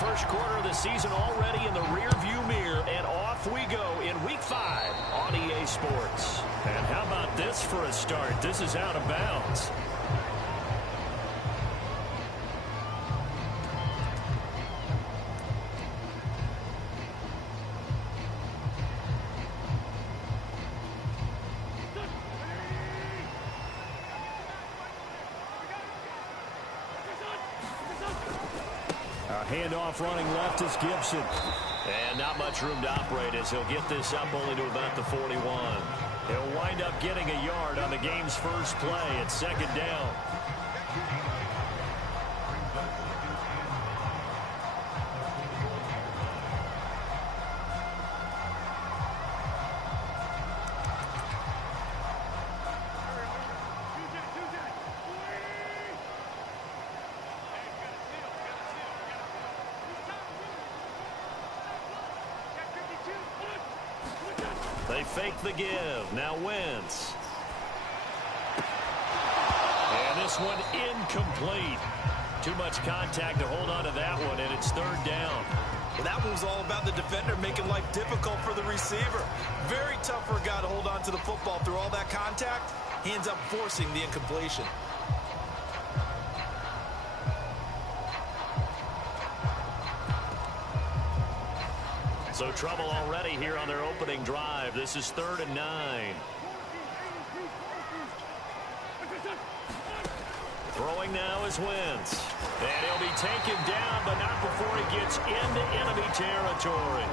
first quarter of the season already in the rearview mirror, and off we go in Week 5 on EA Sports. And how about this for a start? This is out of bounds. Handoff running left is Gibson. And not much room to operate as he'll get this up only to about the 41. He'll wind up getting a yard on the game's first play at second down. They fake the give. Now Wentz. And this one incomplete. Too much contact to hold on to that one, and it's third down. Well, that one was all about the defender making life difficult for the receiver. Very tough for a guy to hold on to the football through all that contact. He ends up forcing the incompletion. So trouble already here on their opening drive. This is 3rd and 9. Throwing now is Wentz. And he'll be taken down, but not before he gets into enemy territory.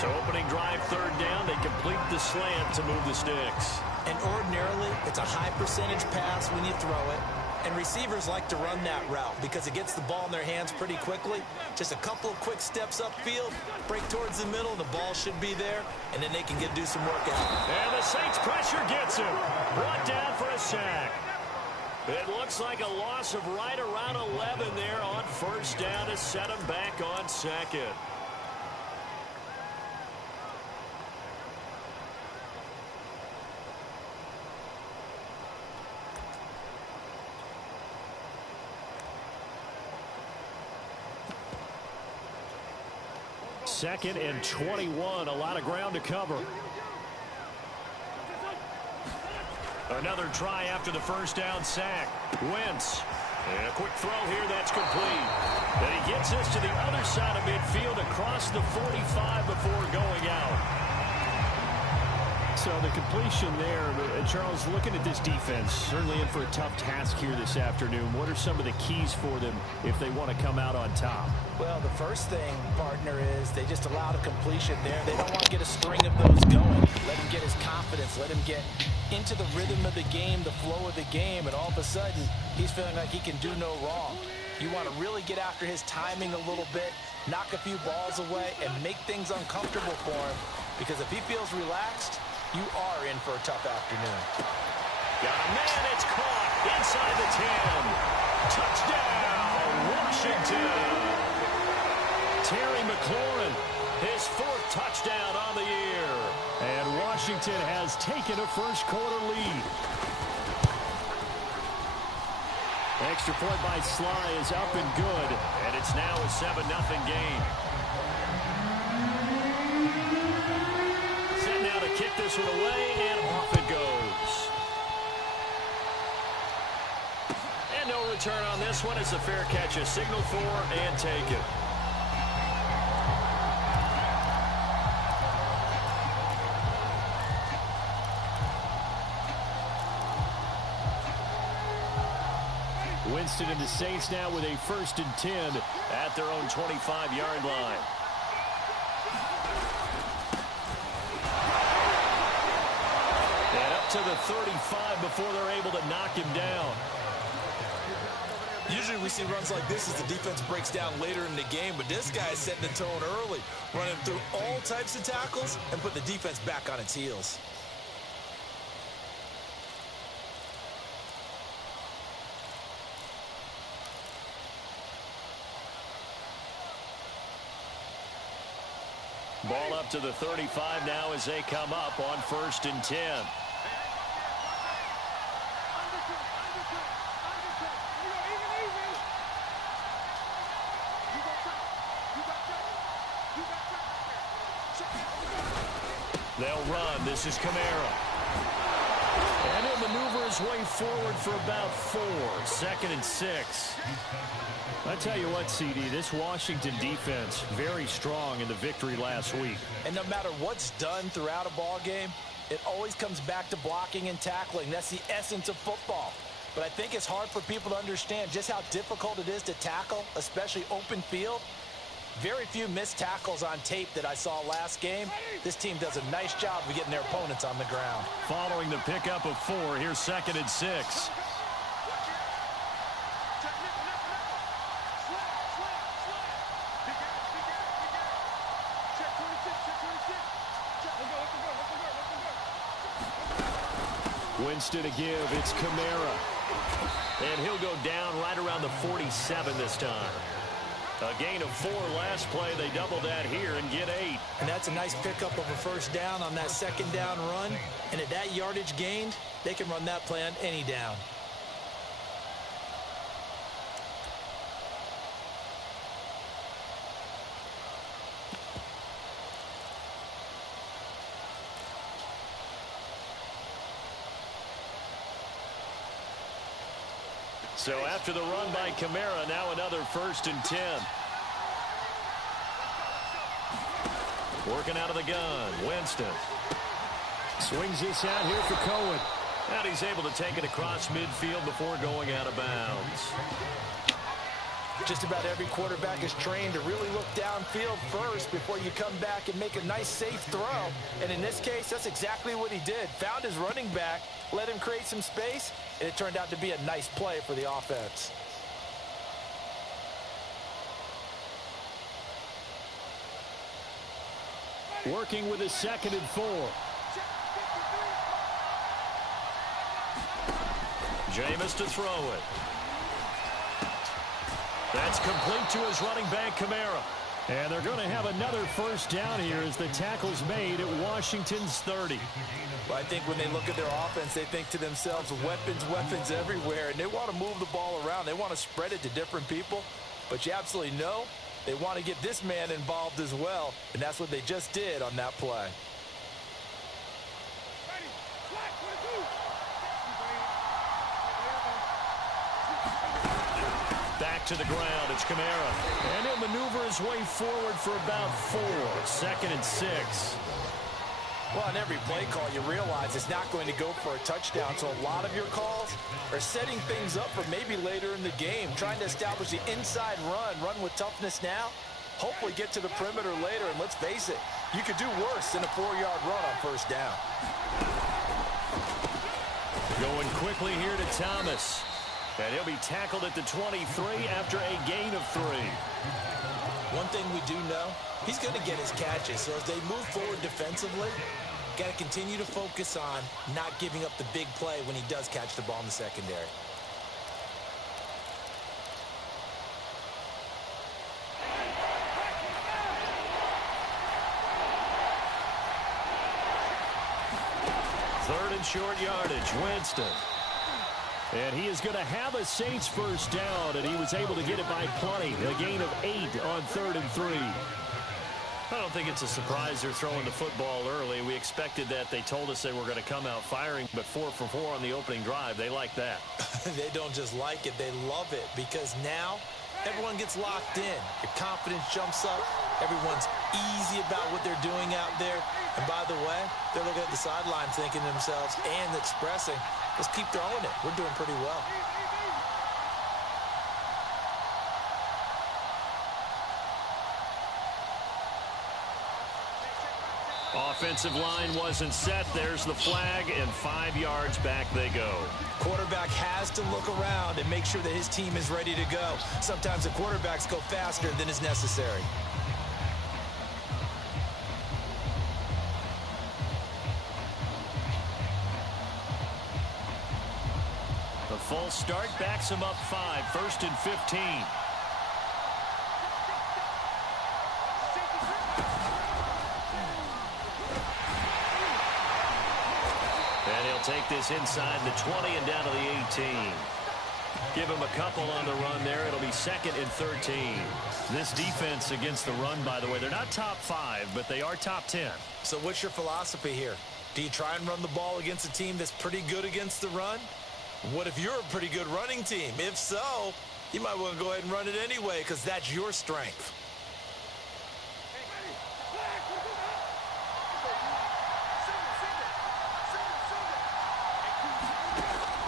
So opening drive, 3rd down. They complete the slant to move the sticks. And ordinarily, it's a high percentage pass when you throw it. And receivers like to run that route because it gets the ball in their hands pretty quickly. Just a couple of quick steps upfield, break towards the middle, the ball should be there, and then they can do some work out. And the Saints pressure gets him. Brought down for a sack. It looks like a loss of right around 11 there on first down to set him back on second. Second and 21, a lot of ground to cover. Another try after the first down sack. Wentz. And a quick throw here, that's complete. And he gets this to the other side of midfield across the 45 before going out. So the completion there, Charles, looking at this defense, certainly in for a tough task here this afternoon. What are some of the keys for them if they want to come out on top? Well, the first thing, partner, is they just allowed a completion there. They don't want to get a string of those going. Let him get his confidence. Let him get into the rhythm of the game, the flow of the game, and all of a sudden, he's feeling like he can do no wrong. You want to really get after his timing a little bit, knock a few balls away, and make things uncomfortable for him. Because if he feels relaxed, you are in for a tough afternoon. Got a man, it's caught inside the 10. Touchdown, Washington. Terry McLaurin, his 4th touchdown on the year. And Washington has taken a first quarter lead. Extra point by Sly is up and good. And it's now a 7-0 game. Set now to kick this one away, and off it goes. And no return on this one. It's a fair catch, a signal for, and take it. Winston and the Saints now with a 1st and 10 at their own 25-yard line. And up to the 35 before they're able to knock him down. Usually we see runs like this as the defense breaks down later in the game, but this guy is setting the tone early, running through all types of tackles and put the defense back on its heels. Ball up to the 35 now as they come up on 1st and 10. They'll run. This is Kamara. And he'll maneuver his way forward for about 4. 2nd and 6. I tell you what, CD, this Washington defense, very strong in the victory last week. And no matter what's done throughout a ball game, it always comes back to blocking and tackling. That's the essence of football. But I think it's hard for people to understand just how difficult it is to tackle, especially open field. Very few missed tackles on tape that I saw last game. This team does a nice job of getting their opponents on the ground. Following the pickup of 4, here's 2nd and 6. Winston to give. It's Kamara. And he'll go down right around the 47 this time. A gain of 4 last play. They double that here and get 8. And that's a nice pickup of a first down on that 2nd down run. And at that yardage gained, they can run that play on any down. So after the run by Kamara, now another 1st and 10. Working out of the gun, Winston. Swings this out here for Cohen. And he's able to take it across midfield before going out of bounds. Just about every quarterback is trained to really look downfield first before you come back and make a nice, safe throw. And in this case, that's exactly what he did. Found his running back, let him create some space, and it turned out to be a nice play for the offense. Working with his 2nd and 4. Jameis to throw it. That's complete to his running back, Kamara. And they're going to have another 1st down here as the tackle's made at Washington's 30. Well, I think when they look at their offense, they think to themselves, weapons everywhere, and they want to move the ball around. They want to spread it to different people, but you absolutely know they want to get this man involved as well, and that's what they just did on that play. Back to the ground, it's Kamara. And he'll maneuver his way forward for about 4. 2nd and 6. Well, on every play call, you realize it's not going to go for a touchdown, so a lot of your calls are setting things up for maybe later in the game, trying to establish the inside run with toughness now, hopefully get to the perimeter later, and let's face it, you could do worse than a 4-yard run on 1st down. Going quickly here to Thomas. And he'll be tackled at the 23 after a gain of 3. One thing we do know, he's going to get his catches. So as they move forward defensively, got to continue to focus on not giving up the big play when he does catch the ball in the secondary. Third and short yardage, Winston. And he is going to have a Saints 1st down, and he was able to get it by plenty. A gain of 8 on 3rd and 3. I don't think it's a surprise they're throwing the football early. We expected that. They told us they were going to come out firing, but 4 for 4 on the opening drive. They like that. They don't just like it, they love it, because now everyone gets locked in. Your confidence jumps up. Everyone's easy about what they're doing out there. And by the way, they're looking at the sideline thinking to themselves and expressing, let's keep throwing it. We're doing pretty well. Offensive line wasn't set. There's the flag, and 5 yards back they go. Quarterback has to look around and make sure that his team is ready to go. Sometimes the quarterbacks go faster than is necessary. The false start backs him up 5. 1st and 15. And he'll take this inside the 20 and down to the 18. Give him a couple on the run there. It'll be 2nd and 13. This defense against the run, by the way, they're not top 5, but they are top 10. So what's your philosophy here? Do you try and run the ball against a team that's pretty good against the run? What if you're a pretty good running team? If so, you might want to go ahead and run it anyway because that's your strength.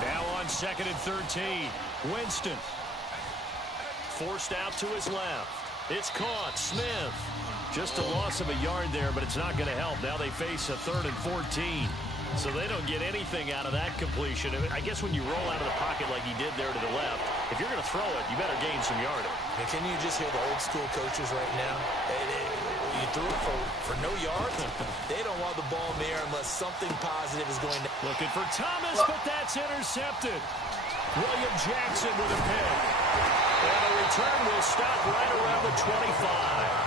Now on 2nd and 13. Winston. Forced out to his left. It's caught. Smith. Just a loss of a yard there, but it's not going to help. Now they face a 3rd and 14. So they don't get anything out of that completion. I guess when you roll out of the pocket like he did there to the left, if you're going to throw it, you better gain some yardage. And can you just hear the old school coaches right now? You threw it for no yards. They don't want the ball in the air unless something positive is going to. Looking for Thomas, but that's intercepted. William Jackson with a pick. And the return will stop right around the 25.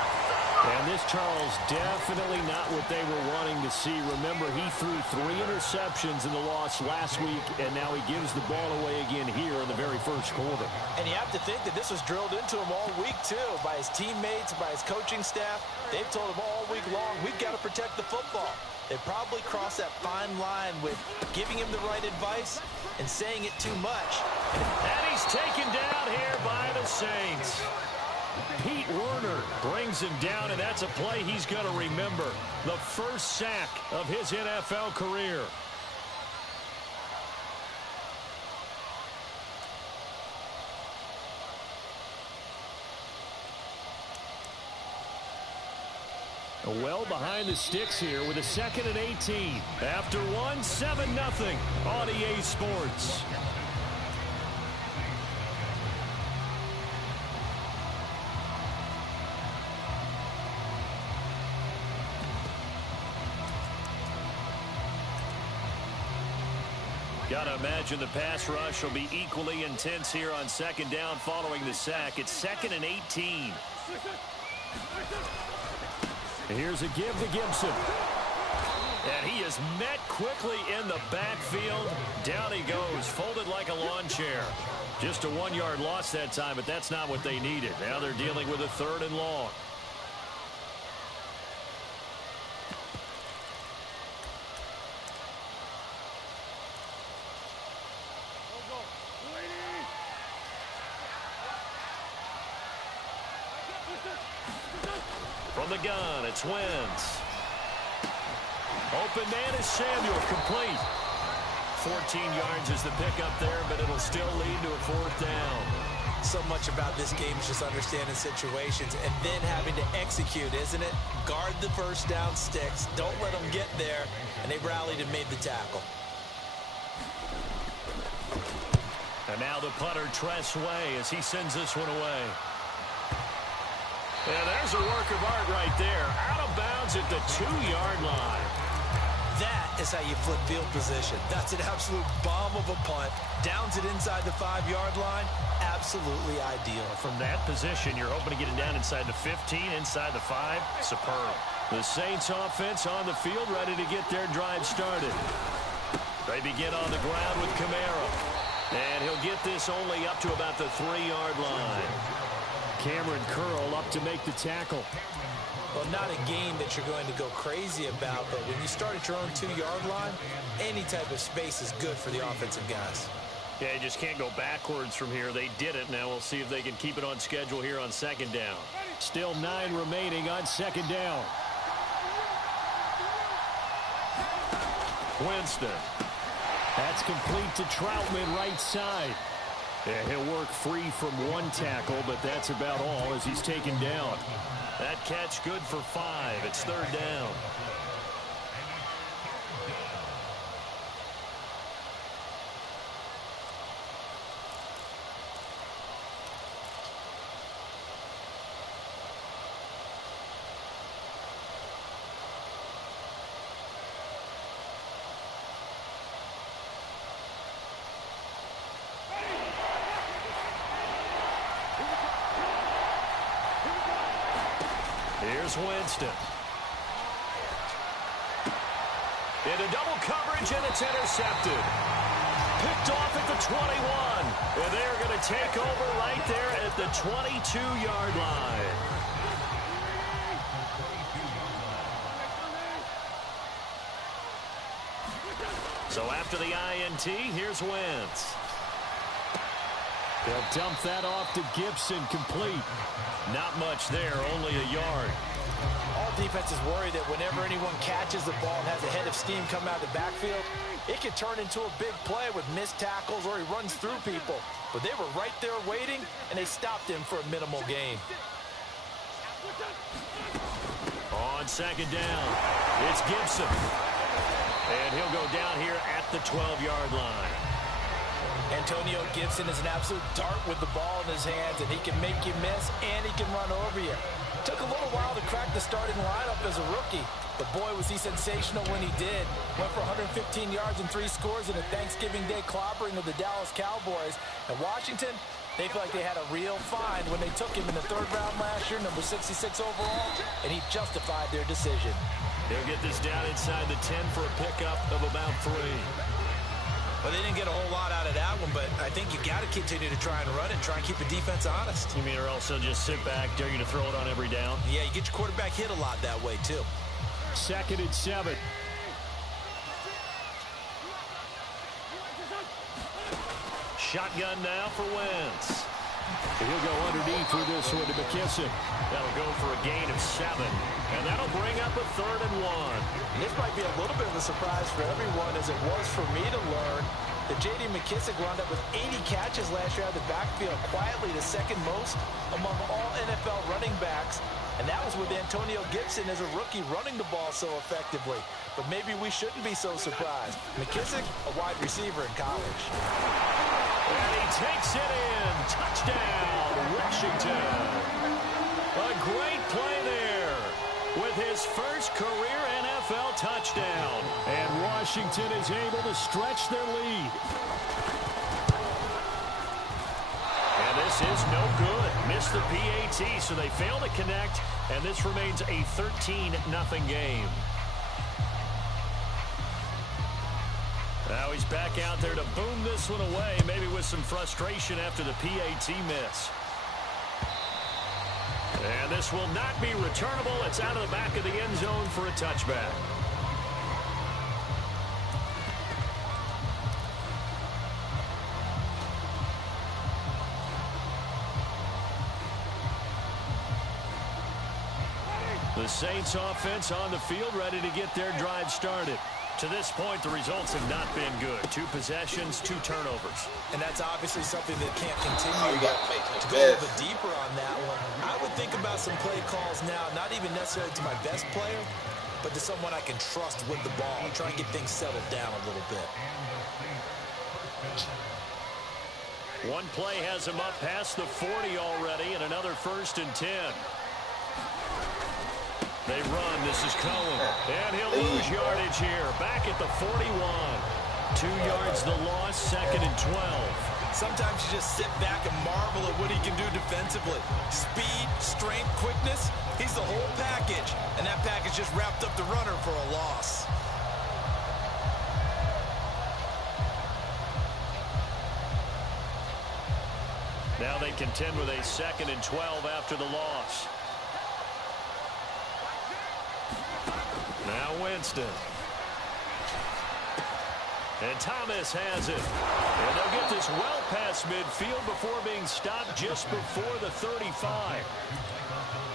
And this, Charles, definitely not what they were wanting to see. Remember, he threw 3 interceptions in the loss last week, and now he gives the ball away again here in the very first quarter. And you have to think that this was drilled into him all week, too, by his teammates, by his coaching staff. They've told him all week long, we've got to protect the football. They probably crossed that fine line with giving him the right advice and saying it too much. And he's taken down here by the Saints. Pete Werner brings him down, and that's a play he's going to remember. The first sack of his NFL career. Well behind the sticks here with a 2nd and 18. After 7-0 on EA Sports. Gotta imagine the pass rush will be equally intense here on 2nd down following the sack. It's 2nd and 18. Here's a give to Gibson. And he is met quickly in the backfield. Down he goes, folded like a lawn chair. Just a 1-yard loss that time, but that's not what they needed. Now they're dealing with a 3rd and long. From the gun, it's Wentz. Open man is Samuel, complete. 14 yards is the pickup there, but it'll still lead to a 4th down. So much about this game is just understanding situations and then having to execute, isn't it? Guard the first down sticks. Don't let them get there. And they rallied and made the tackle. And now the punter, Tress Way, as he sends this one away. Yeah, there's a work of art right there. Out of bounds at the 2-yard line. That is how you flip field position. That's an absolute bomb of a punt. Downs it inside the 5-yard line. Absolutely ideal. From that position, you're hoping to get it down inside the 15, inside the 5. Superb. The Saints offense on the field, ready to get their drive started. They begin on the ground with Kamara. And he'll get this only up to about the 3-yard line. Cameron Curl up to make the tackle. Well, not a game that you're going to go crazy about, but when you start at your own 2-yard line, any type of space is good for the offensive guys. Yeah, you just can't go backwards from here. They did it. Now we'll see if they can keep it on schedule here on 2nd down. Still 9 remaining on 2nd down. Winston. That's complete to Troutman, right side. Yeah, he'll work free from 1 tackle, but that's about all as he's taken down. That catch good for 5. It's 3rd down. Here's Winston. Into double coverage, and it's intercepted. Picked off at the 21. And they're going to take over right there at the 22-yard line. So after the INT, here's Wentz. They'll dump that off to Gibson, complete. Not much there, only a yard. All defenses worry that whenever anyone catches the ball and has a head of steam come out of the backfield, it can turn into a big play with missed tackles or he runs through people. But they were right there waiting, and they stopped him for a minimal gain. On second down, it's Gibson. And he'll go down here at the 12-yard line. Antonio Gibson is an absolute dart with the ball in his hands, and he can make you miss, and he can run over you. Took a little while to crack the starting lineup as a rookie, but boy, was he sensational when he did. Went for 115 yards and 3 scores in a Thanksgiving Day clobbering of the Dallas Cowboys. And Washington, they feel like they had a real find when they took him in the 3rd round last year, number 66 overall, and he justified their decision. They'll get this down inside the 10 for a pickup of about 3. Well, they didn't get a whole lot out of that one, but I think you got to continue to try and run it and try and keep the defense honest. You mean or else they'll just sit back, dare you to throw it on every down? Yeah, you get your quarterback hit a lot that way, too. 2nd and 7. Shotgun now for Wentz. He'll go underneath with this one to McKissick. That'll go for a gain of 7. And that'll bring up a 3rd and 1. And this might be a little bit of a surprise for everyone, as it was for me to learn that J.D. McKissick wound up with 80 catches last year out of the backfield, quietly the 2nd most among all NFL running backs. And that was with Antonio Gibson as a rookie running the ball so effectively. But maybe we shouldn't be so surprised. McKissick, a wide receiver in college. And he takes it in. Touchdown, Washington. A great play there with his first career NFL touchdown. And Washington is able to stretch their lead. And this is no good. Missed the PAT, so they fail to connect, and this remains a 13-0 game. Now he's back out there to boom this one away, maybe with some frustration after the PAT miss. And this will not be returnable. It's out of the back of the end zone for a touchback. The Saints offense on the field, ready to get their drive started. To this point, the results have not been good. 2 possessions, 2 turnovers. And that's obviously something that can't continue. To go a little bit deeper on that one, I would think about some play calls now, not even necessarily to my best player, but to someone I can trust with the ball and try and get things settled down a little bit. One play has him up past the 40 already, and another 1st and 10. They run. This is Cohen. And he'll lose yardage here. Back at the 41. 2 yards the loss, 2nd and 12. Sometimes you just sit back and marvel at what he can do defensively. Speed, strength, quickness. He's the whole package. And that package just wrapped up the runner for a loss. Now they contend with a 2nd and 12 after the loss. Now Winston. And Thomas has it. And they'll get this well past midfield before being stopped just before the 35.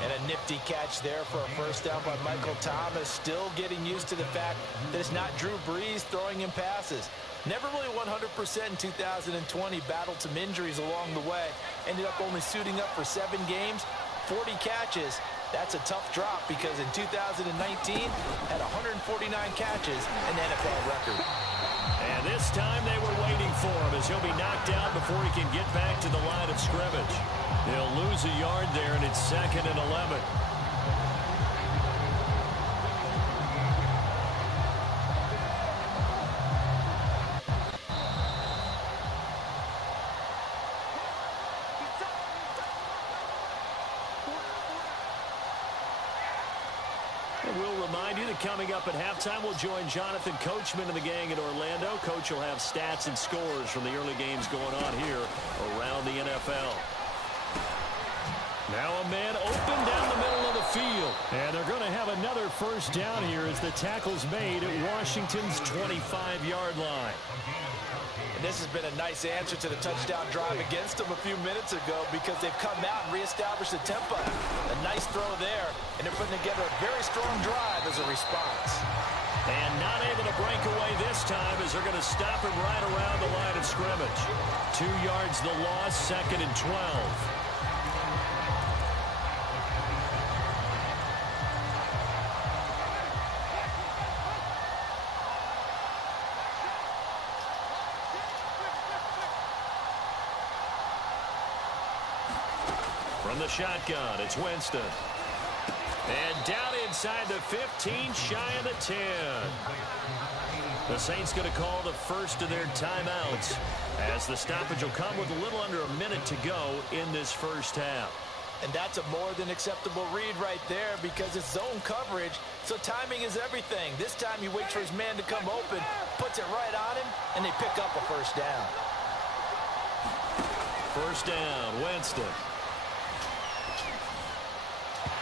And a nifty catch there for a 1st down by Michael Thomas. Still getting used to the fact that it's not Drew Brees throwing him passes. Never really 100% in 2020. Battled some injuries along the way. Ended up only suiting up for 7 games, 40 catches. That's a tough drop because in 2019, had 149 catches, an NFL record. And this time they were waiting for him as he'll be knocked out before he can get back to the line of scrimmage. They'll lose a yard there, and it's 2nd and 11. we'll remind you that coming up at halftime, we'll join Jonathan Coachman and the gang in Orlando. Coach will have stats and scores from the early games going on here around the NFL. Now a man open down the middle of the field. And they're going to have another first down here as the tackle's made at Washington's 25-yard line. And this has been a nice answer to the touchdown drive against them a few minutes ago because they've come out and reestablished the tempo. A nice throw there, and they're putting together a very strong drive as a response. And not able to break away this time as they're going to stop him right around the line of scrimmage. 2 yards the loss, 2nd and 12. From the shotgun, it's Winston. And down inside the 15, shy of the 10. The Saints going to call the first of their timeouts as the stoppage will come with a little under a minute to go in this first half. And that's a more than acceptable read right there because it's zone coverage, so timing is everything. This time he waits for his man to come open, puts it right on him, and they pick up a first down. First down, Winston.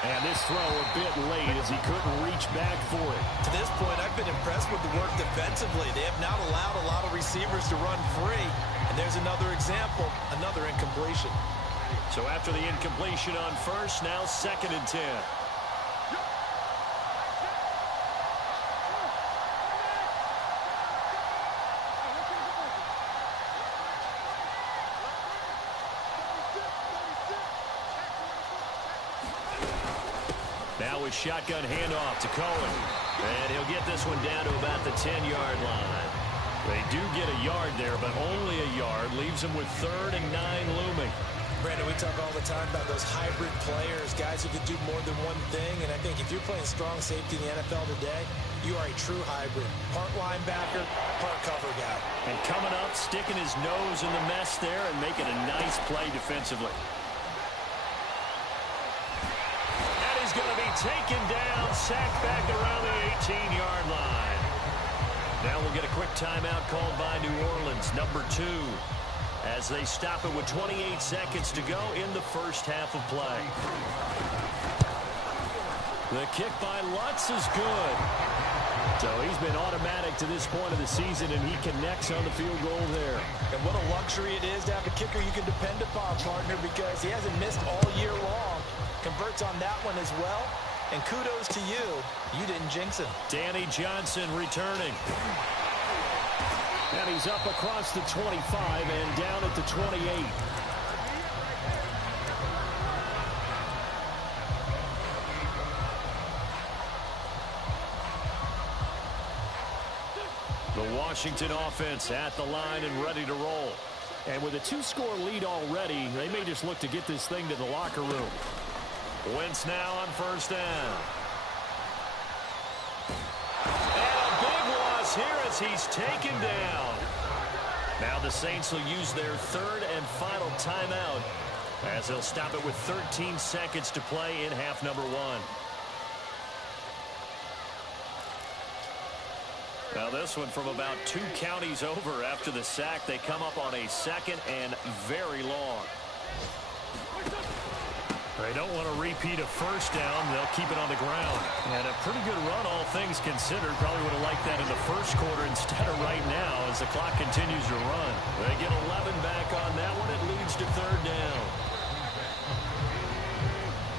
And this throw a bit late as he couldn't reach back for it. To this point, I've been impressed with the work defensively. They have not allowed a lot of receivers to run free. And there's another example, another incompletion. So after the incompletion on first, now 2nd and 10. Now a shotgun handoff to Cohen. And he'll get this one down to about the 10-yard line. They do get a yard there, but only a yard. Leaves them with 3rd and 9 looming. Brandon, we talk all the time about those hybrid players, guys who can do more than one thing. And I think if you're playing strong safety in the NFL today, you are a true hybrid. Part linebacker, part cover guy. And coming up, sticking his nose in the mess there and making a nice play defensively. Going to be taken down, sacked back around the 18-yard line. Now we'll get a quick timeout called by New Orleans, number 2, as they stop it with 28 seconds to go in the first half of play. The kick by Lutz is good. So he's been automatic to this point of the season, and he connects on the field goal there. And what a luxury it is to have a kicker you can depend upon, partner, because he hasn't missed all year long. Converts on that one as well. And kudos to you. You didn't jinx him. Danny Johnson returning. And he's up across the 25 and down at the 28. The Washington offense at the line and ready to roll. And with a 2-score lead already, they may just look to get this thing to the locker room. Wentz now on first down. And a big loss here as he's taken down. Now the Saints will use their 3rd and final timeout as they'll stop it with 13 seconds to play in half number 1. Now this one from about 2 counties over after the sack. They come up on a 2nd and very long. They don't want to repeat a first down. They'll keep it on the ground. And a pretty good run, all things considered. Probably would have liked that in the first quarter instead of right now as the clock continues to run. They get 11 back on that one. It leads to 3rd down.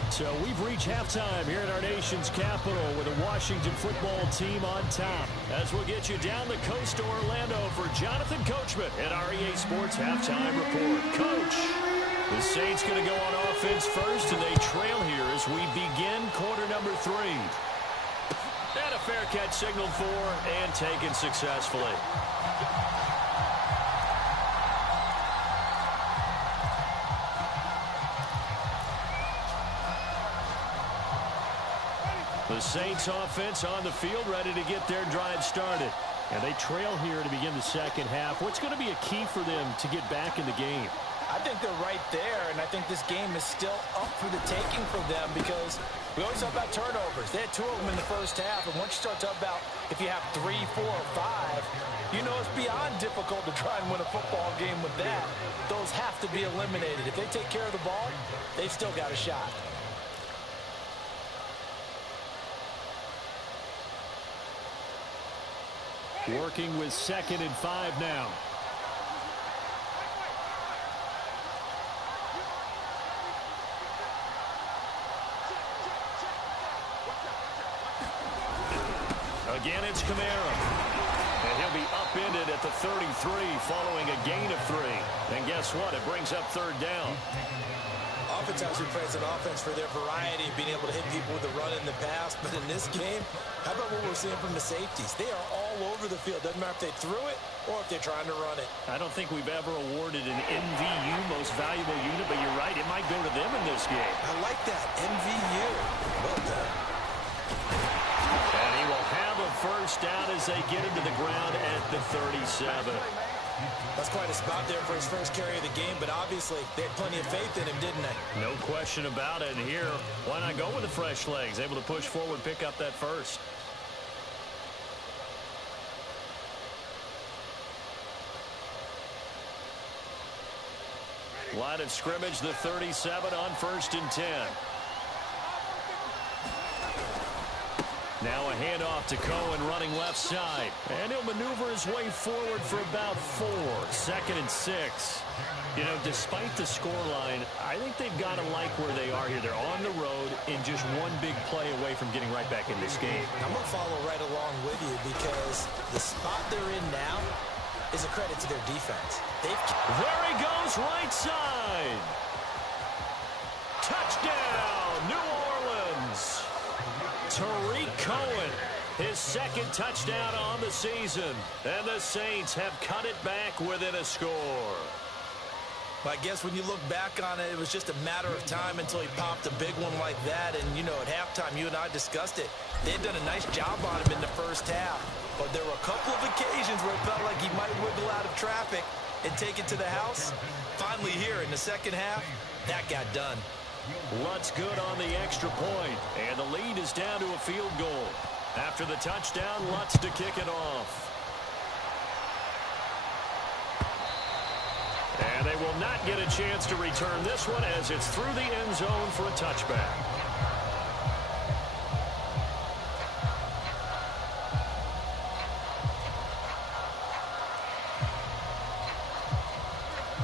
So we've reached halftime here in our nation's capital with the Washington football team on top. As we'll get you down the coast to Orlando for Jonathan Coachman at our EA Sports Halftime Report. Coach, the Saints going to go on offense first, and they trail here as we begin quarter number 3. And a fair catch signaled for and taken successfully. The Saints offense on the field ready to get their drive started. And they trail here to begin the second half. What's going to be a key for them to get back in the game? I think they're right there, and I think this game is still up for the taking for them because we always talk about turnovers. They had 2 of them in the first half, and once you start talking about if you have 3, 4, or 5, you know it's beyond difficult to try and win a football game with that. Those have to be eliminated. If they take care of the ball, they've still got a shot. Working with 2nd and 5 now. Again, it's Kamara. And he'll be upended at the 33 following a gain of 3. And guess what? It brings up 3rd down. Oftentimes we praise an offense for their variety of being able to hit people with the run in the past. But in this game, how about what we're seeing from the safeties? They are all over the field. Doesn't matter if they threw it or if they're trying to run it. I don't think we've ever awarded an MVU, most valuable unit, but you're right. It might go to them in this game. I like that. MVU. Well done. And he will have a first down as they get him to the ground at the 37. That's quite a spot there for his first carry of the game, but obviously they had plenty of faith in him, didn't they? No question about it. And here, why not go with the fresh legs? Able to push forward, pick up that first. Line of scrimmage, the 37 on 1st and 10. Now a handoff to Cohen running left side. And he'll maneuver his way forward for about 4. 2nd and 6. You know, despite the scoreline, I think they've got to like where they are here. They're on the road in just one big play away from getting right back in this game. I'm going to follow right along with you because the spot they're in now is a credit to their defense. There he goes, right side. Touchdown, New Orleans. Tariq Cohen, his 2nd touchdown on the season. And the Saints have cut it back within a score. I guess when you look back on it, it was just a matter of time until he popped a big one like that. And, you know, at halftime, you and I discussed it. They had done a nice job on him in the first half. But there were a couple of occasions where it felt like he might wiggle out of traffic and take it to the house. Finally here in the second half, that got done. Lutz good on the extra point, and the lead is down to a field goal. After the touchdown, Lutz to kick it off. And they will not get a chance to return this one as it's through the end zone for a touchback.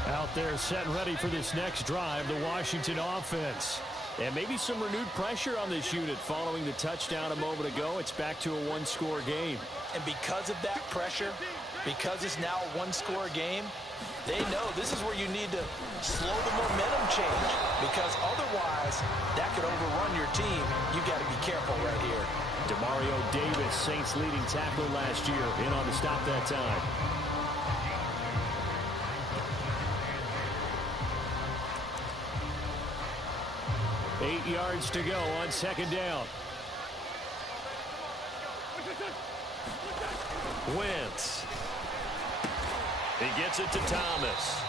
Out there set and ready for this next drive, the Washington offense. And maybe some renewed pressure on this unit following the touchdown a moment ago. It's back to a 1-score game. And because of that pressure, because it's now a 1-score game, they know this is where you need to slow the momentum change because otherwise that could overrun your team. You got to be careful right here. Demario Davis, Saints leading tackler last year, in on the stop that time. Eight yards to go on 2nd down. Wentz. He gets it to Thomas.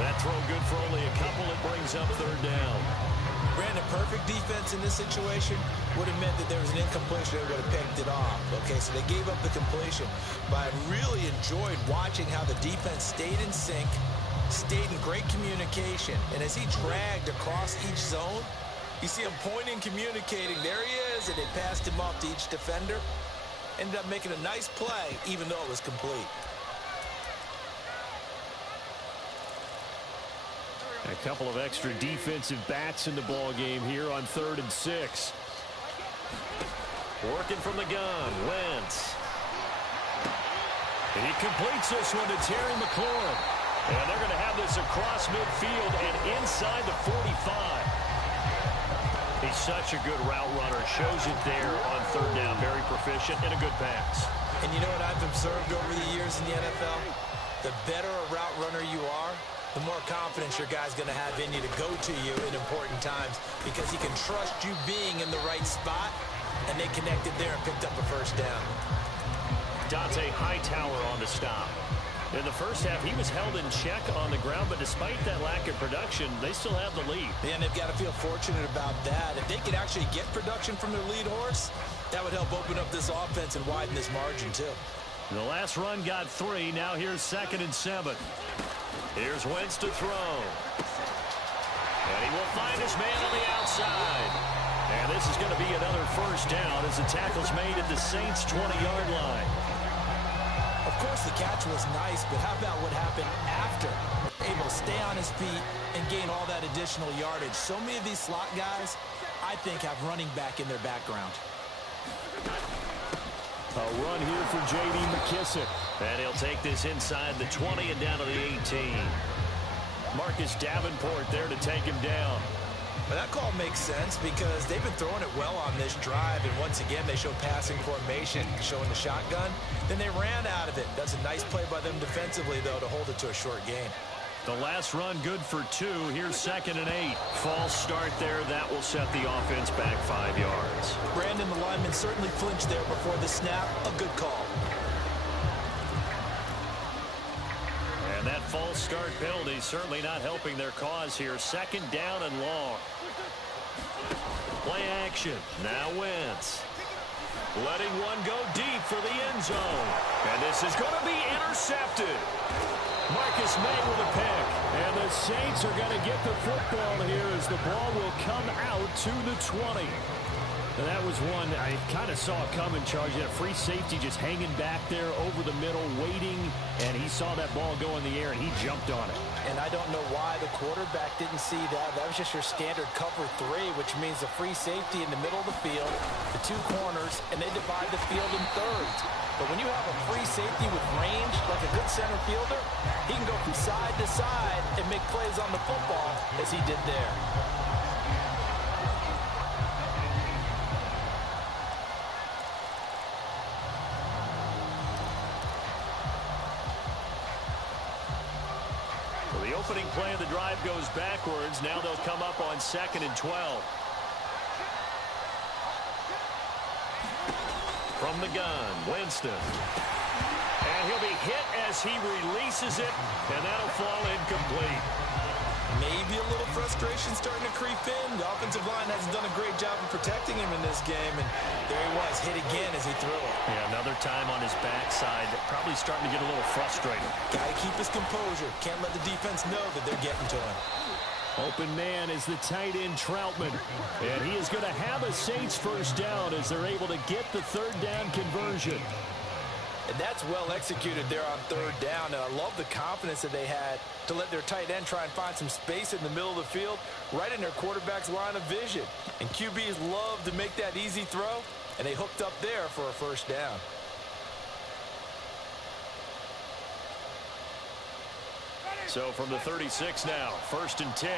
That throw good for only a couple. It brings up 3rd down. Brandon, perfect defense in this situation would have meant that there was an incompletion. They would have picked it off. Okay, so they gave up the completion. But I really enjoyed watching how the defense stayed in sync, stayed in great communication. And as he dragged across each zone, you see him pointing, communicating. There he is, and they passed him off to each defender. Ended up making a nice play, even though it was complete. A couple of extra defensive backs in the ball game here on 3rd and 6. Working from the gun, Wentz. And he completes this one to Terry McLaurin. And they're going to have this across midfield and inside the 45. He's such a good route runner. Shows it there on 3rd down. Very proficient and a good pass. And you know what I've observed over the years in the NFL? The better a route runner you are, the more confidence your guy's going to have in you to go to you in important times because he can trust you being in the right spot, and they connected there and picked up a first down. Dante Hightower on the stop. In the first half, he was held in check on the ground, but despite that lack of production, they still have the lead. And they've got to feel fortunate about that. If they could actually get production from their lead horse, that would help open up this offense and widen this margin, too. The last run got 3. Now here's 2nd and 7. Here's Wentz to throw. And he will find his man on the outside. And this is going to be another first down as the tackle's made at the Saints' 20-yard line. Of course, the catch was nice, but how about what happened after? Able to stay on his feet and gain all that additional yardage. So many of these slot guys, I think, have running back in their background. A run here for J.D. McKissick. And he'll take this inside the 20 and down to the 18. Marcus Davenport there to take him down. But that call makes sense because they've been throwing it well on this drive, and once again they show passing formation, showing the shotgun. Then they ran out of it. That's a nice play by them defensively, though, to hold it to a short gain. The last run good for 2. Here's 2nd and 8. False start there. That will set the offense back 5 yards. Brandon, the lineman, certainly flinched there before the snap. A good call. And that false start penalty certainly not helping their cause here. 2nd down and long. Play action. Now Wentz. Letting one go deep for the end zone. And this is going to be intercepted. Marcus May with a pick. And the Saints are going to get the football here as the ball will come out to the 20. And that was one I kind of saw coming, Charge. He had a free safety just hanging back there over the middle, waiting, and he saw that ball go in the air, and he jumped on it. And I don't know why the quarterback didn't see that. That was just your standard cover 3, which means a free safety in the middle of the field, the 2 corners, and they divide the field in thirds. But when you have a free safety with range, like a good center fielder, he can go from side to side and make plays on the football as he did there. The opening play of the drive goes backwards. Now they'll come up on 2nd and 12. From the gun, Winston. And he'll be hit as he releases it, and that'll fall incomplete. Maybe a little frustration starting to creep in. The offensive line hasn't done a great job of protecting him in this game, and there he was, hit again as he threw it. Yeah, another time on his backside, probably starting to get a little frustrated. Got to keep his composure. Can't let the defense know that they're getting to him. Open man is the tight end Troutman, and he is going to have a Saints first down as they're able to get the 3rd down conversion. And that's well executed there on 3rd down, and I love the confidence that they had to let their tight end try and find some space in the middle of the field, right in their quarterback's line of vision. And QBs love to make that easy throw, and they hooked up there for a first down. So from the 36 now, 1st and 10.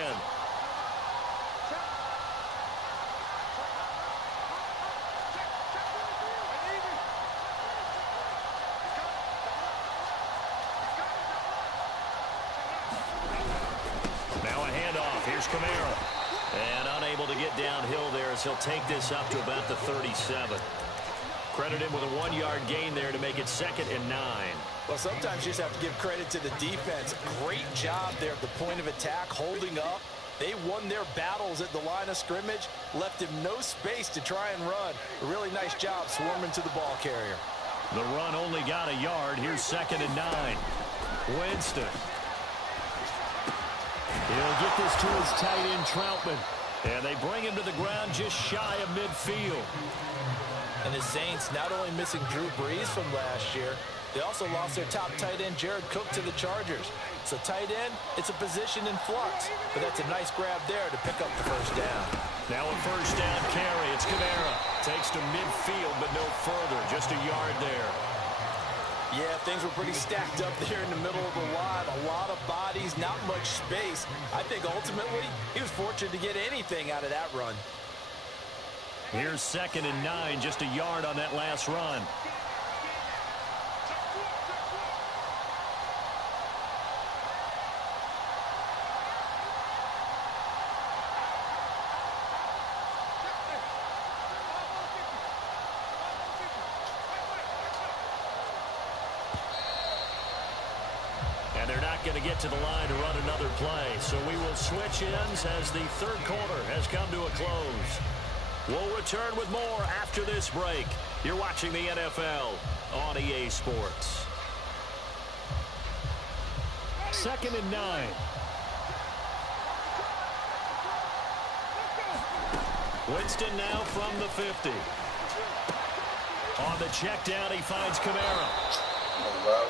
Now a handoff. Here's Kamara. And unable to get downhill there as he'll take this up to about the 37. Credit him with a 1-yard gain there to make it 2nd and 9. Well, sometimes you just have to give credit to the defense. Great job there at the point of attack, holding up. They won their battles at the line of scrimmage, left him no space to try and run. A really nice job swarming to the ball carrier. The run only got a yard. Here's 2nd and 9. Winston. He'll get this to his tight end, Troutman. And they bring him to the ground just shy of midfield. And the Saints not only missing Drew Brees from last year, they also lost their top tight end, Jared Cook, to the Chargers. So tight end, it's a position in flux. But that's a nice grab there to pick up the first down. Now a first down carry. It's Kamara. Takes to midfield, but no further. Just a yard there. Yeah, things were pretty stacked up there in the middle of the line. A lot of bodies, not much space. I think ultimately he was fortunate to get anything out of that run. Here's 2nd and 9, just a yard on that last run. going to get to the line to run another play. So we will switch ends as the third quarter has come to a close. We'll return with more after this break. You're watching the NFL on EA Sports. 2nd and 9. Winston now from the 50. On the check down, he finds Kamara.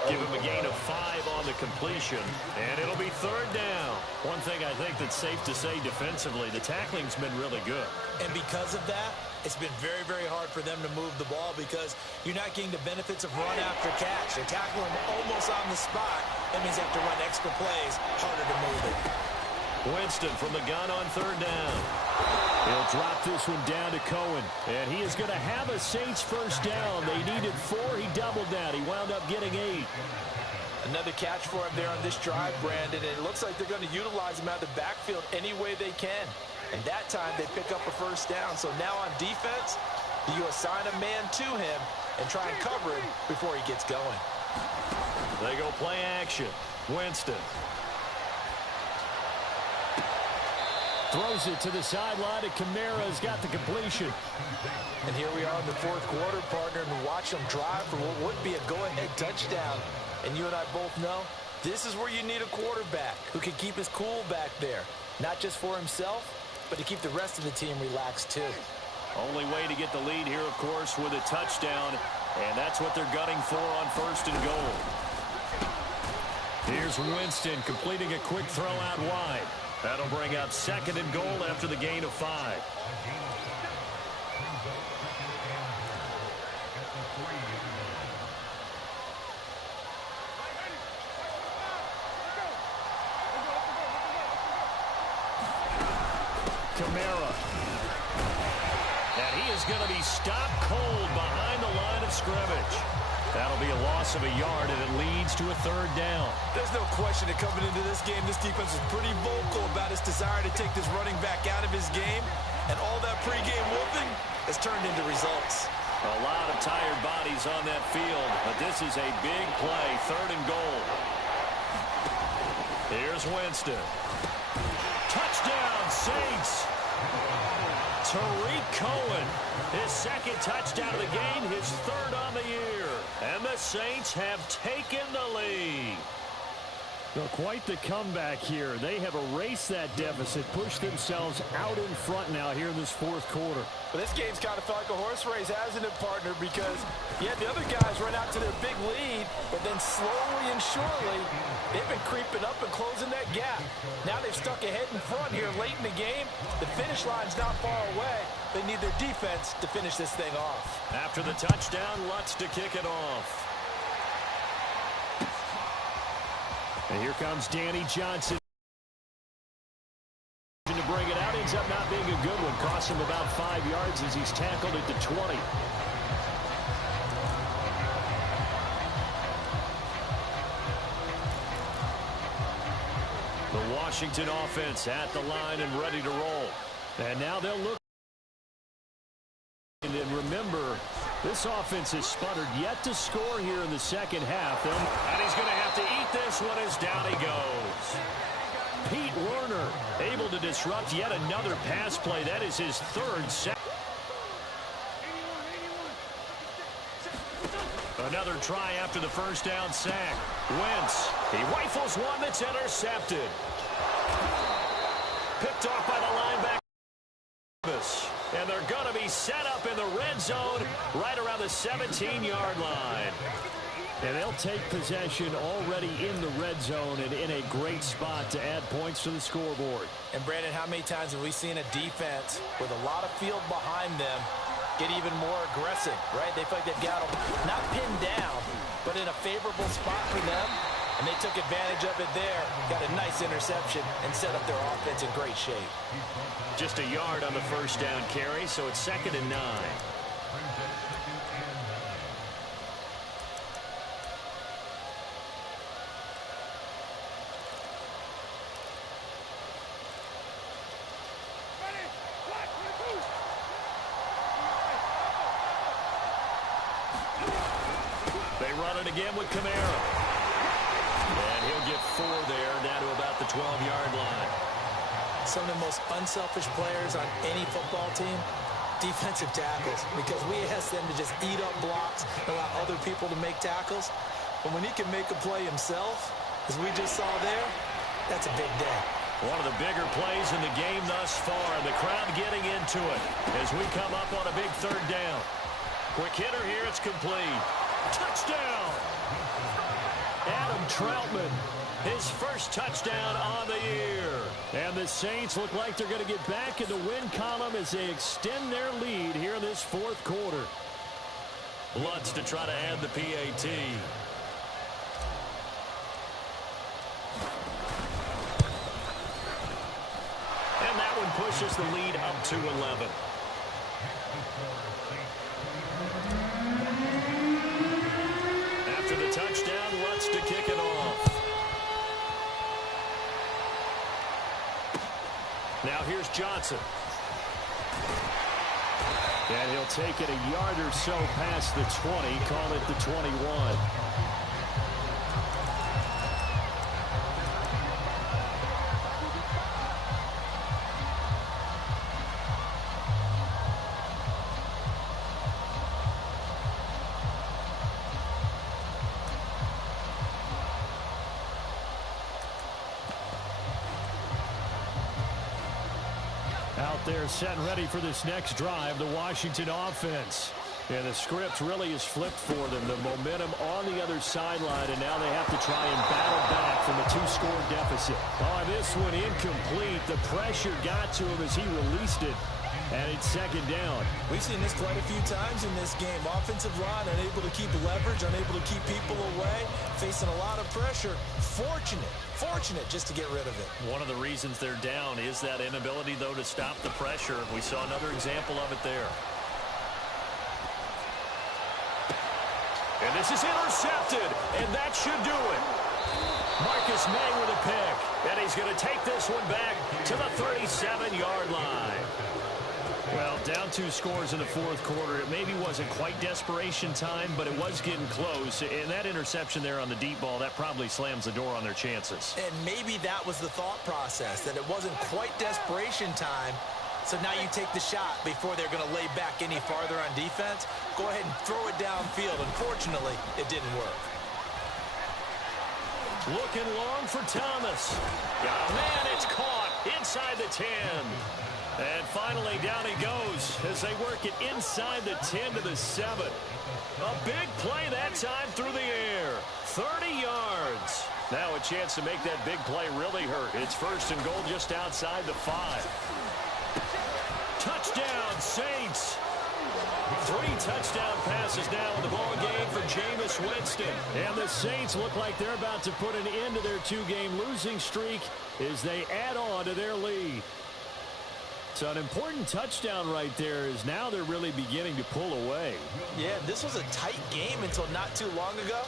Give him a gain of 5 on the completion, and it'll be 3rd down. One thing I think that's safe to say defensively, the tackling's been really good. And because of that, it's been very, very hard for them to move the ball because you're not getting the benefits of run after catch. They're tackling them almost on the spot. That means they have to run extra plays, harder to move it. Winston from the gun on 3rd down. He'll drop this one down to Cohen. And he is going to have a Saints first down. They needed 4. He doubled that. He wound up getting 8. Another catch for him there on this drive, Brandon. And it looks like they're going to utilize him out of the backfield any way they can. And that time they pick up a first down. So now on defense, you assign a man to him and try and cover him before he gets going. They go play action. Winston. Throws it to the sideline, and Kamara's got the completion. And here we are in the 4th quarter, partner, and watch them drive for what would be a go-ahead touchdown. And you and I both know this is where you need a quarterback who can keep his cool back there. Not just for himself, but to keep the rest of the team relaxed too. Only way to get the lead here, of course, with a touchdown. And that's what they're gunning for on 1st and goal. Here's Winston completing a quick throw out wide. That'll bring up 2nd and goal after the gain of 5. Kamara. And he is going to be stopped cold behind the line of scrimmage. That'll be a loss of a yard, and it leads to a 3rd down. There's no question that coming into this game, this defense is pretty vocal about its desire to take this running back out of his game. And all that pregame whooping has turned into results. A lot of tired bodies on that field, but this is a big play, 3rd and goal. Here's Winston. Touchdown, Saints. Tariq Cohen, his 2nd touchdown of the game, his 3rd on the year. And the Saints have taken the lead. Well, quite the comeback here. They have erased that deficit, pushed themselves out in front now here in this 4th quarter. But this game's kind of felt like a horse race, hasn't it, partner? Because, yeah, the other guys run out to their big lead, but then slowly and surely, they've been creeping up and closing that gap. Now they've stuck ahead in front here late in the game. The finish line's not far away. They need their defense to finish this thing off. After the touchdown, Lutz to kick it off. And here comes Danny Johnson to bring it out. Ends up not being a good one. Costs him about 5 yards as he's tackled at the 20. The Washington offense at the line and ready to roll. And now they'll look. And then remember, this offense has sputtered yet to score here in the 2nd half. And he's going to have to eat this one as down he goes. Pete Werner able to disrupt yet another pass play. That is his 3rd sack. Another try after the first down sack. Wentz, he rifles one that's intercepted. Picked off by the linebacker. And they're going to be set up in the red zone right around the 17-yard line. And they'll take possession already in the red zone and in a great spot to add points to the scoreboard. And, Brandon, how many times have we seen a defense with a lot of field behind them get even more aggressive, right? They feel like they've got them not pinned down, but in a favorable spot for them. And they took advantage of it there, got a nice interception, and set up their offense in great shape. Just a yard on the first down carry, so it's 2nd and 9. They run it again with Kamara. And He'll get 4 there, down to about the 12-yard line. Some of the most unselfish players on any football team, defensive tackles, because we ask them to just eat up blocks and allow other people to make tackles. But when he can make a play himself, as we just saw there, that's a big day. One of the bigger plays in the game thus far. The crowd getting into it as we come up on a big 3rd down. Quick hitter here. It's complete. Touchdown! Adam Troutman, his first touchdown on the year. And the Saints look like they're going to get back in the win column as they extend their lead here in this 4th quarter. Lutz to try to add the PAT. And that one pushes the lead up to 11. After the touchdown, Lutz to kick it off. Now here's Johnson. And he'll take it a yard or so past the 20, call it the 21. Out there set and ready for this next drive, the Washington offense. And the script really is flipped for them. The momentum on the other sideline, and now they have to try and battle back from a 2-score deficit. Oh, this one incomplete. The pressure got to him as he released it, and it's 2nd down. We've seen this quite a few times in this game. Offensive line unable to keep leverage, unable to keep people away, facing a lot of pressure. Fortunate just to get rid of it. One of the reasons they're down is that inability, though, to stop the pressure. We saw another example of it there. And this is intercepted, and that should do it. Marcus May with a pick, and he's going to take this one back to the 37-yard line. Well, down 2 scores in the 4th quarter. It maybe wasn't quite desperation time, but it was getting close. And that interception there on the deep ball, that probably slams the door on their chances. And maybe that was the thought process, that it wasn't quite desperation time. So now you take the shot before they're going to lay back any farther on defense. Go ahead and throw it downfield. Unfortunately, it didn't work. Looking long for Thomas. Got a man, it's caught inside the 10. And finally, down he goes as they work it inside the 10 to the 7. A big play that time through the air. 30 yards. Now a chance to make that big play really hurt. It's 1st and goal just outside the 5. Touchdown, Saints. 3 touchdown passes now in the ball game for Jameis Winston. And the Saints look like they're about to put an end to their 2-game losing streak as they add on to their lead. So an important touchdown right there is now they're really beginning to pull away. Yeah, this was a tight game until not too long ago.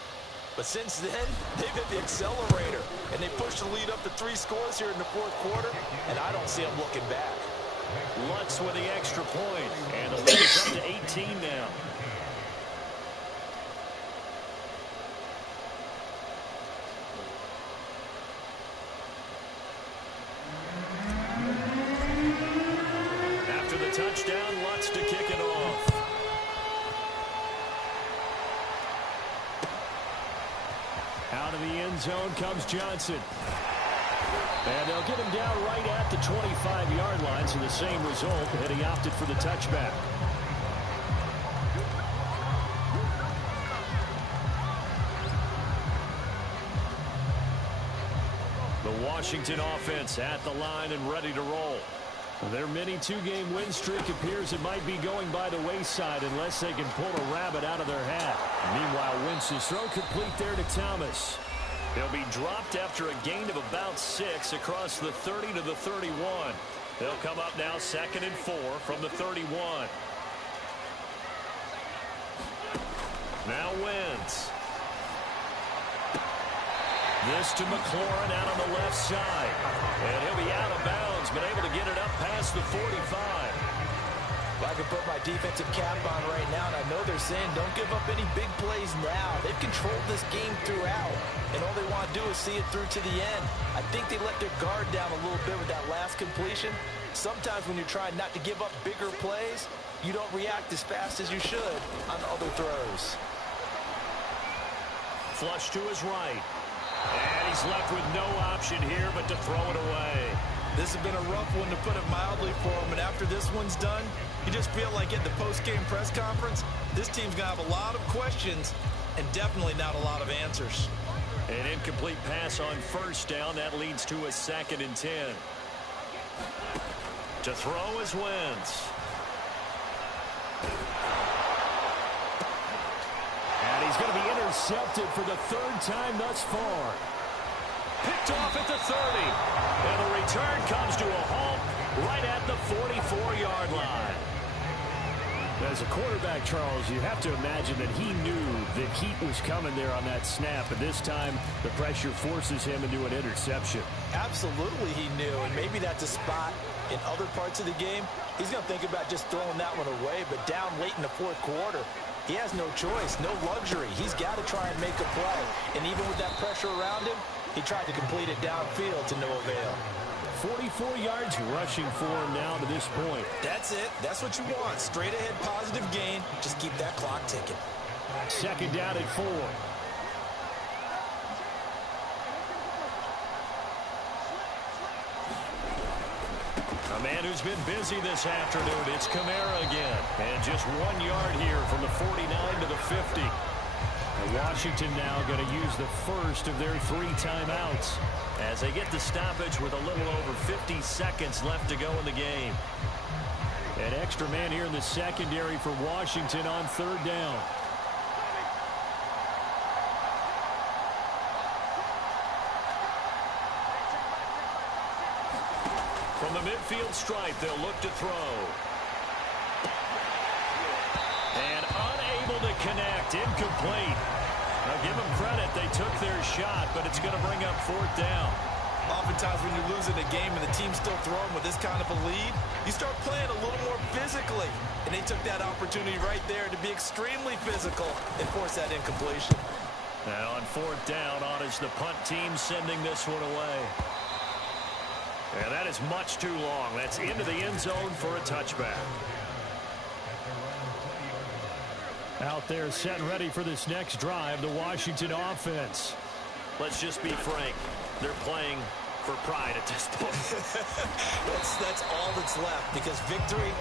But since then, they've hit the accelerator. And they pushed the lead up to 3 scores here in the 4th quarter. And I don't see them looking back. Lutz with the extra point. And the lead is up to 18 now. Touchdown, Lutz to kick it off. Out of the end zone comes Johnson. And they'll get him down right at the 25-yard line, so the same result, and he opted for the touchback. The Washington offense at the line and ready to roll. Their mini 2-game win streak appears it might be going by the wayside unless they can pull a rabbit out of their hat. Meanwhile, Wentz's throw complete there to Thomas. He'll be dropped after a gain of about 6 across the 30 to the 31. They'll come up now 2nd and 4 from the 31. Now Wentz. This to McLaurin out on the left side. And he'll be out of bounds, but able to get it up past the 45. Well, I can put my defensive cap on right now, and I know they're saying don't give up any big plays now. They've controlled this game throughout, and all they want to do is see it through to the end. I think they let their guard down a little bit with that last completion. Sometimes when you're trying not to give up bigger plays, you don't react as fast as you should on other throws. Flush to his right. And he's left with no option here but to throw it away. This has been a rough one, to put it mildly, for him. And after this one's done, you just feel like at the post-game press conference, this team's going to have a lot of questions and definitely not a lot of answers. An incomplete pass on first down. That leads to a 2nd and 10. To throw is Wentz. And he's going to be intercepted for the 3rd time thus far. Picked off at the 30. And the return comes to a halt right at the 44-yard line. As a quarterback, Charles, you have to imagine that he knew that heat was coming there on that snap. And this time, the pressure forces him into an interception. Absolutely he knew. And maybe that's a spot in other parts of the game. He's going to think about just throwing that one away. But down late in the 4th quarter, he has no choice, no luxury. He's got to try and make a play. And even with that pressure around him, he tried to complete it downfield to no avail. 44 yards rushing for him now to this point. That's it. That's what you want. Straight ahead positive gain. Just keep that clock ticking. 2nd down at 4. A man who's been busy this afternoon. It's Kamara again. And just 1 yard here from the 49 to the 50. And Washington now going to use the first of their 3 timeouts as they get the stoppage with a little over 50 seconds left to go in the game. An extra man here in the secondary for Washington on 3rd down. From the midfield stripe, they'll look to throw. And unable to connect. Incomplete. Now give them credit. They took their shot, but it's going to bring up 4th down. Oftentimes when you're losing a game and the team's still throwing with this kind of a lead, you start playing a little more physically. And they took that opportunity right there to be extremely physical and force that incompletion. Now on 4th down, on is the punt team sending this one away. And that is much too long. That's into the end zone for a touchback. Out there set and ready for this next drive, the Washington offense. Let's just be frank. They're playing for pride at this point. that's all that's left, because victory,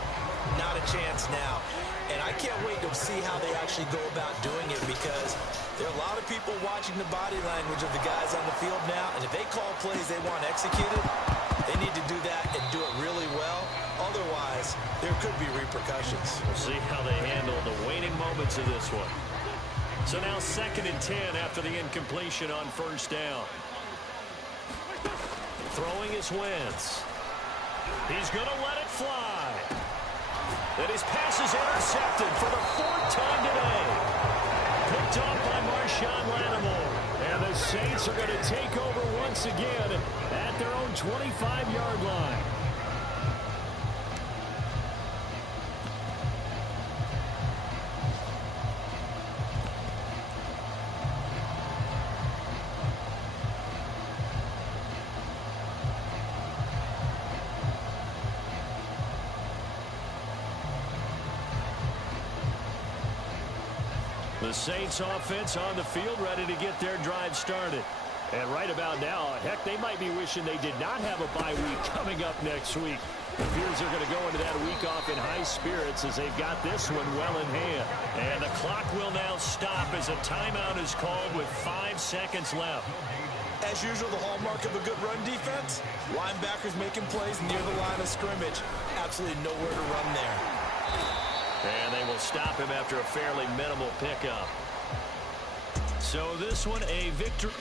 not a chance now. And I can't wait to see how they actually go about doing it, because there are a lot of people watching the body language of the guys on the field now. And if they call plays they want executed, they need to do that and do it really well. Otherwise, there could be repercussions. We'll see how they handle the waning moments of this one. So now 2nd and 10 after the incompletion on 1st down. Throwing is Wentz. He's going to let it fly. And his pass is intercepted for the 4th time today. Picked off by Marshawn Lattimore. And the Saints are going to take over once again at their own 25-yard line. The Saints offense on the field, ready to get their drive started. And right about now, heck, they might be wishing they did not have a bye week coming up next week. It appears they're going to go into that week off in high spirits as they've got this one well in hand. And the clock will now stop as a timeout is called with 5 seconds left. As usual, the hallmark of a good run defense, linebackers making plays near the line of scrimmage. Absolutely nowhere to run there. And they will stop him after a fairly minimal pickup. So this one a victory.